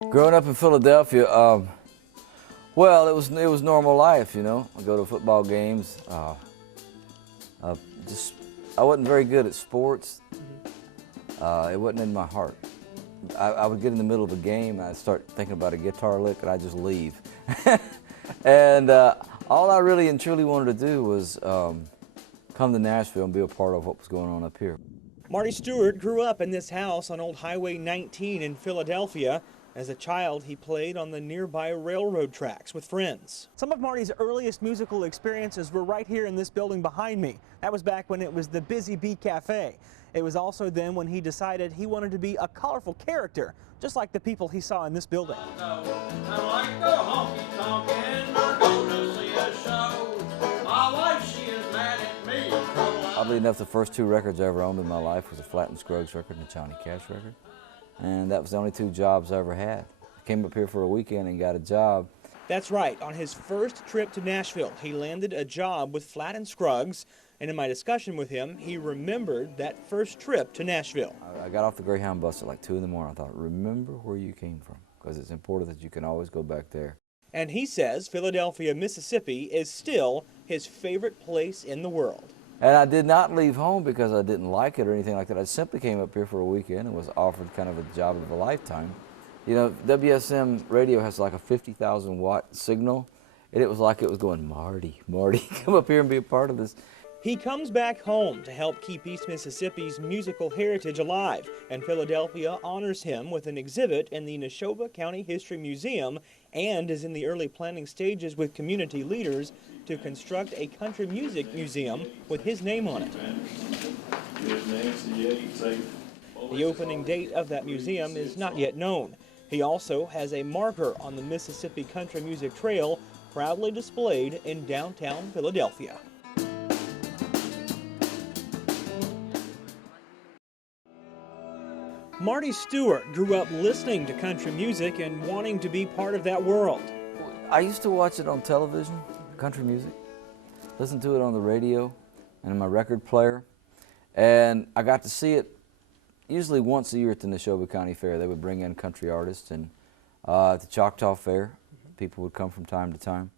Growing up in Philadelphia, well, it was normal life, you know. I go to football games. I wasn't very good at sports. It wasn't in my heart. I would get in the middle of a game, and I'd start thinking about a guitar lick, and I'd just leave. And all I really and truly wanted to do was come to Nashville and be a part of what was going on up here. Marty Stuart grew up in this house on Old Highway 19 in Philadelphia. As a child, he played on the nearby railroad tracks with friends. Some of Marty's earliest musical experiences were right here in this building behind me. That was back when it was the Busy Bee Cafe. It was also then when he decided he wanted to be a colorful character, just like the people he saw in this building. Oddly enough, the first two records I ever owned in my life was a Flatt and Scruggs record and a Johnny Cash record. And that was the only two jobs I ever had. I came up here for a weekend and got a job. That's right. On his first trip to Nashville, he landed a job with Flatt and Scruggs. And in my discussion with him, he remembered that first trip to Nashville. I got off the Greyhound bus at like 2 in the morning. I thought, remember where you came from, because it's important that you can always go back there. And he says Philadelphia, Mississippi is still his favorite place in the world. And I did not leave home because I didn't like it or anything like that. I simply came up here for a weekend and was offered kind of a job of a lifetime. You know, WSM radio has like a 50,000 watt signal, and it was like it was going, Marty, Marty, come up here and be a part of this. He comes back home to help keep East Mississippi's musical heritage alive, and Philadelphia honors him with an exhibit in the Neshoba County History Museum and is in the early planning stages with community leaders to construct a country music museum with his name on it. The opening date of that museum is not yet known. He also has a marker on the Mississippi Country Music Trail proudly displayed in downtown Philadelphia. Marty Stuart grew up listening to country music and wanting to be part of that world. I used to watch it on television, country music, listen to it on the radio and in my record player, and I got to see it usually once a year at the Neshoba County Fair. They would bring in country artists, and at the Choctaw Fair, people would come from time to time.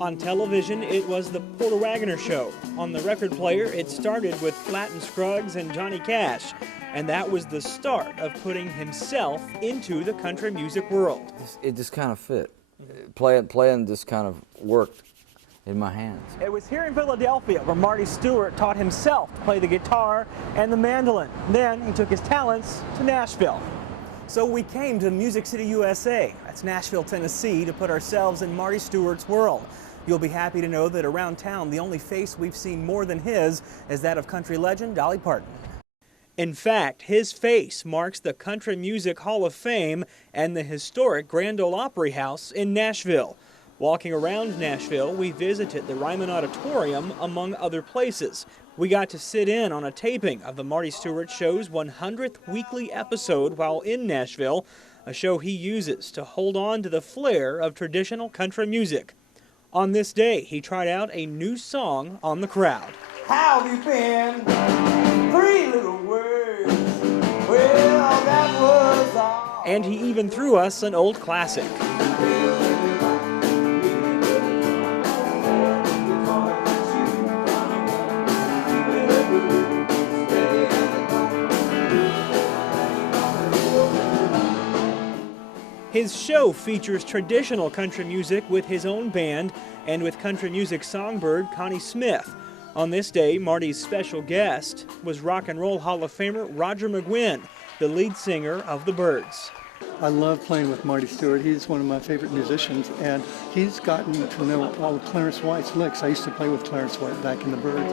On television, it was the Porter Wagoner Show. On the record player, it started with Flatt and Scruggs and Johnny Cash, and that was the start of putting himself into the country music world. It just kind of fit. Playing just kind of worked in my hands. It was here in Philadelphia where Marty Stuart taught himself to play the guitar and the mandolin. Then he took his talents to Nashville. So we came to Music City, USA. That's Nashville, Tennessee, to put ourselves in Marty Stuart's world. You'll be happy to know that around town, the only face we've seen more than his is that of country legend Dolly Parton. In fact, his face marks the Country Music Hall of Fame and the historic Grand Ole Opry House in Nashville. Walking around Nashville, we visited the Ryman Auditorium, among other places. We got to sit in on a taping of the Marty Stuart Show's 100th weekly episode while in Nashville, a show he uses to hold on to the flair of traditional country music. On this day, he tried out a new song on the crowd. How have you been? 3 little words. Well, that was all. And he even threw us an old classic. His show features traditional country music with his own band and with country music songbird Connie Smith. On this day, Marty's special guest was Rock and Roll Hall of Famer Roger McGuinn, the lead singer of the Byrds. I love playing with Marty Stuart. He's one of my favorite musicians, and he's gotten to know all of Clarence White's licks. I used to play with Clarence White back in the Byrds.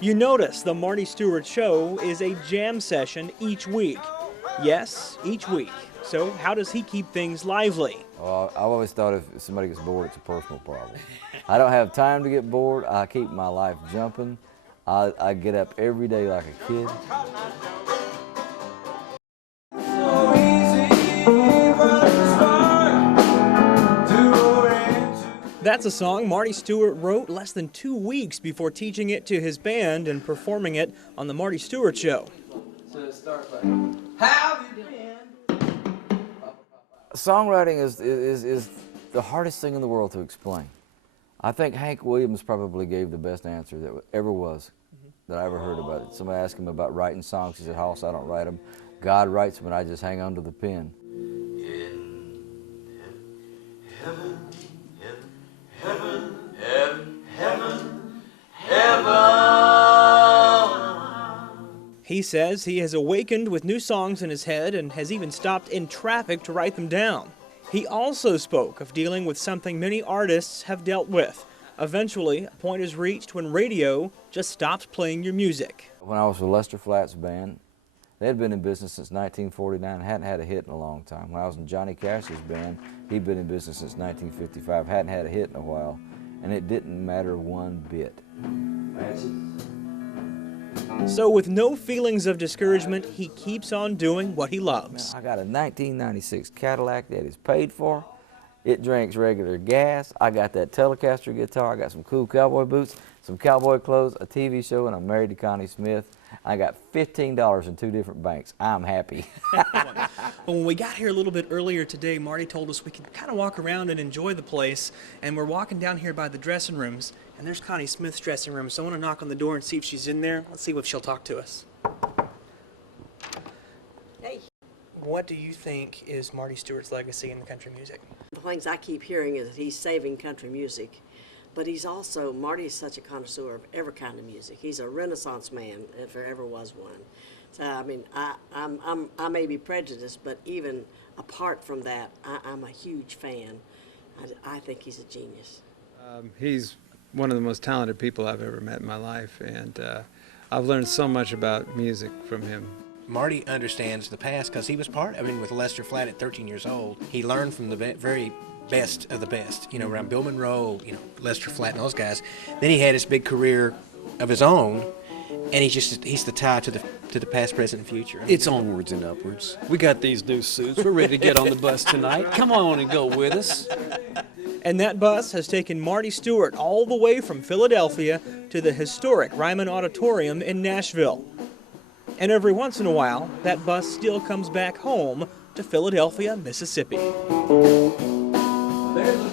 You notice the Marty Stuart Show is a jam session each week. Yes, each week. So how does he keep things lively? Well, I've always thought if somebody gets bored, it's a personal problem. I don't have time to get bored. I keep my life jumping. I get up every day like a kid. That's a song Marty Stuart wrote less than 2 weeks before teaching it to his band and performing it on The Marty Stuart Show. So it starts like, how have you been? Songwriting is the hardest thing in the world to explain. I think Hank Williams probably gave the best answer that ever was, that I ever heard about it. Somebody asked him about writing songs. He said, Hoss, I don't write them. God writes them and I just hang on to the pen. In heaven, heaven, heaven, heaven, heaven. He says he has awakened with new songs in his head and has even stopped in traffic to write them down. He also spoke of dealing with something many artists have dealt with. Eventually, a point is reached when radio just stops playing your music. When I was with Lester Flatt's band, they had been in business since 1949 and hadn't had a hit in a long time. When I was in Johnny Cash's band, he'd been in business since 1955, hadn't had a hit in a while, and it didn't matter one bit. So with no feelings of discouragement, he keeps on doing what he loves. I got a 1996 Cadillac that is paid for. It drinks regular gas. I got that Telecaster guitar. I got some cool cowboy boots, some cowboy clothes, a TV show, and I'm married to Connie Smith. I got $15 in 2 different banks. I'm happy. Well, when we got here a little bit earlier today, Marty told us we could kind of walk around and enjoy the place. And we're walking down here by the dressing rooms, and there's Connie Smith's dressing room. So I want to knock on the door and see if she's in there. Let's see if she'll talk to us. Hey. What do you think is Marty Stuart's legacy in the country music? The things I keep hearing is that he's saving country music, but he's also, Marty is such a connoisseur of every kind of music. He's a Renaissance man, if there ever was one. So, I mean, I may be prejudiced, but even apart from that, I'm a huge fan. I think he's a genius. He's one of the most talented people I've ever met in my life, and I've learned so much about music from him. Marty understands the past because he was with Lester Flatt at 13 years old. He learned from the very best of the best, around Bill Monroe, Lester Flatt and those guys. Then he had his big career of his own, and he's the tie to the past, present, and future. It's onwards and upwards. We got these new suits. We're ready to get on the bus tonight. Come on and go with us. And that bus has taken Marty Stuart all the way from Philadelphia to the historic Ryman Auditorium in Nashville. And every once in a while, that bus still comes back home to Philadelphia, Mississippi. There's a